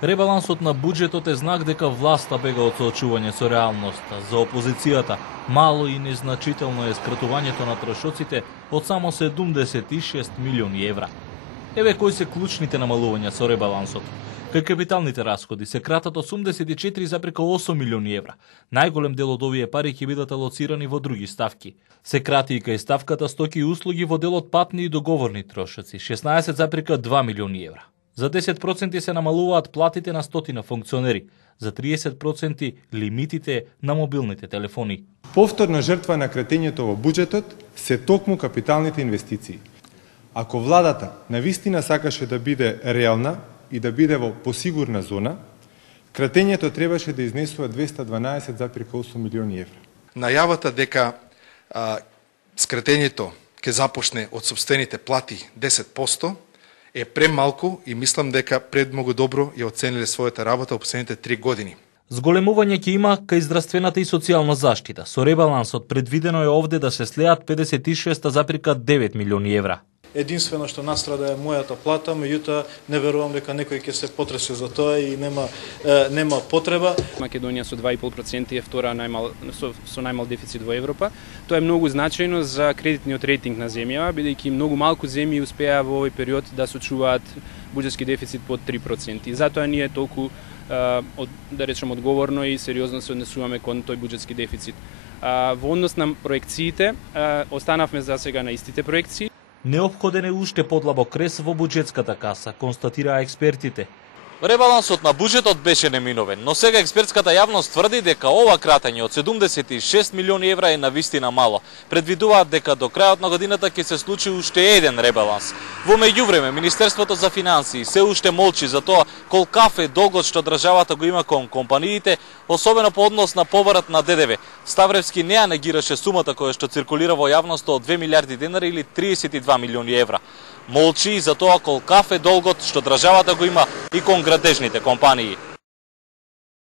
Ребалансот на буџетот е знак дека власта бега од соочување со реалноста. За опозицијата мало и незначително е скратувањето на трошоците од само 76 милиони евра. Еве кои се клучните намалувања со ребалансот. Кај капиталните расходи се кратат 84,8 милиони евра. Најголем дел од овие пари ќе бидат алоцирани во други ставки. Се крати и кај ставката стоки и услуги во делот патни и договорни трошоци 16,2 милиони евра. За 10% се намалуваат платите на стотина функционери, за 30% лимитите на мобилните телефони. Повторна жртва на кратењето во буџетот се токму капиталните инвестиции. Ако владата навистина сакаше да биде реална и да биде во посигурна зона, кратењето требаше да изнесува 212,8 милиони евра. Најавата дека скратењето ќе започне од сопствените плати 10% е премалку и мислам дека предмногу добро ја оцениле својата работа во последните 3 години. Зголемување ќе има кај здравствената и социјална заштита. Со ребалансот предвидено е овде да се слеат 56,9 милиони евра. Единствено што настрада е мојата плата, меѓутоа не верувам дека некој ќе се потресе за тоа и нема потреба. Македонија со 2,5% е втора со најмал дефицит во Европа. Тоа е многу значајно за кредитниот рейтинг на земјава, бидејќи многу малку земји успеа во овој период да сочуваат буџетски дефицит под 3%. И затоа ние толку да речем одговорно и сериозно се однесуваме кон тој буџетски дефицит. Во однос на проекциите, останавме за сега на истите проекции. Неопходен е уште подлабок рез во буџетската каса, констатираа експертите. Ребалансот на буџетот беше неминовен, но сега експертската јавност тврди дека ова кратење од 76 милиони евра е навистина мало. Предвидуваат дека до крајот на годината ќе се случи уште еден ребаланс. Во меѓувреме, Министерството за финансии се уште молчи за тоа колкав е долгот што државата го има кон компаниите, особено по однос на поврат на ДДВ. Ставревски не ја негираше сумата која што циркулира во јавноста од 2 милиарди денари или 32 милиони евра. Молчи и за тоа колкав е долгот што државата го има и кон градежните компании.